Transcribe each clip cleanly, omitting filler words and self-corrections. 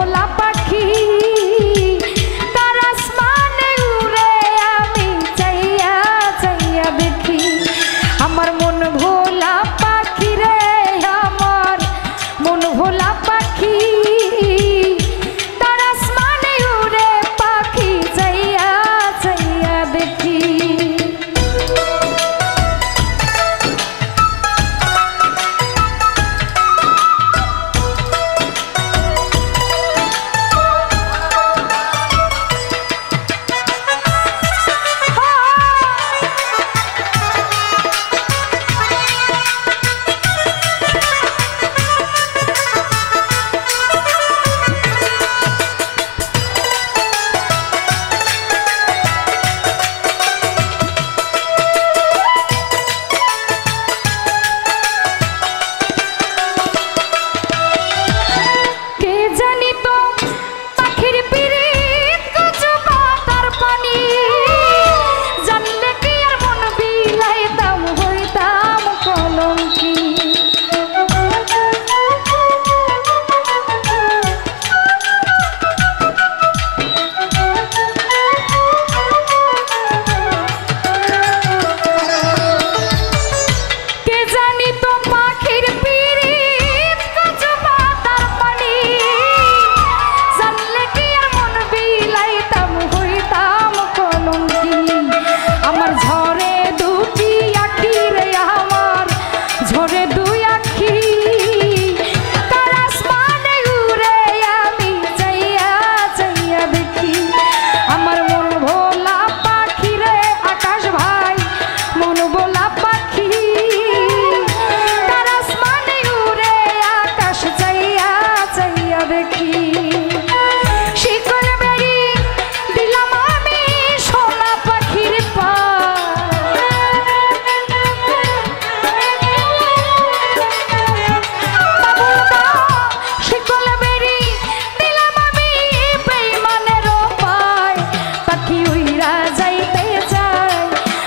ভোলা পাখি তার আসমানে উড়ে আমি চাইয়া চাইয়া দেখি আমার মন ভোলা পাখি রে আমার মন ভোলা পাখি তার আসমানে উড়ে পাখি চাইয়া চাইয়া দেখি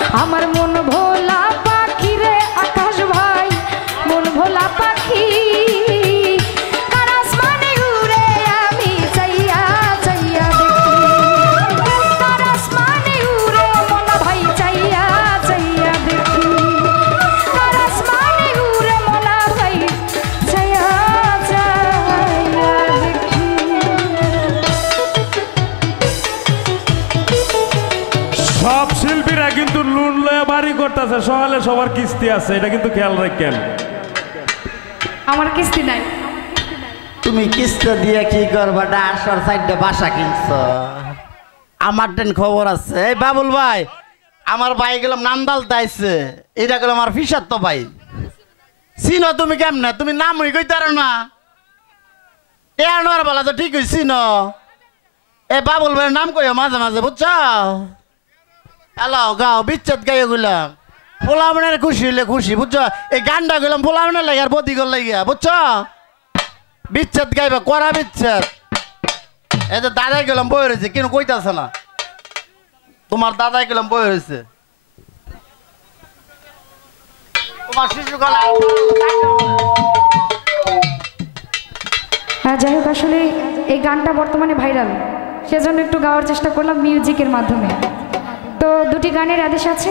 আমার মন ভোলা পাখি রে আকাশ ভাই মন ভোলা পাখি তার আসমানে উড়ে আমি চাইয়া চাইয়া দেখি তার আসমানে উড়ে মন ভাই চাইয়া চাইয়া দেখি তার আসমানে উড়ে মন ভাই চাইয়া চাইয়া দেখি। সব শিল্পীরা কিন্তু লুন লয়ে বাড়ি করতেছে, সকালে সবার কিস্তি আছে, এটা কিন্তু খেয়াল রাখেন। আমার কিস্তি নাই। তুমি কিস্তি দিয়ে কি করবা? ডাসর সাইডে বাসা কিনছো? আমার টেন খবর আছে। এই বাবুল ভাই, আমার ভাই গেলাম নান্দাল তাইছে, এটা গেলাম আমার ফিসার তো ভাই। চিনো তুমি কেমনে? তুমি নাম হই কইতে পারো না? এ আনোয়ার বলা তো ঠিক হইছি ন? এ বাবুল ভাইয়ের নাম কইও মাঝে মাঝে, বুঝছো? হ্যালো গাও বিচ্ছেদ গাইয়ে গেলাম, পোলামনের খুশি হইলে খুশি, বুঝছো? এই গানটা গেলাম পোলামনের লাগে আর বদি গল লাগিয়া, বুঝছো? বিচ্ছেদ গাইবা, করা বিচ্ছেদ। এই যে দাদাই গেলাম বই রয়েছে, কিন্তু কইতাছে না। তোমার দাদাই গেলাম বই রয়েছে, তোমার শিশু গলা। হ্যাঁ, যাই হোক, আসলে এই গানটা বর্তমানে ভাইরাল, সেজন্য একটু গাওয়ার চেষ্টা করলাম মিউজিকের মাধ্যমে। তো দুটি গানের আদেশ আছে।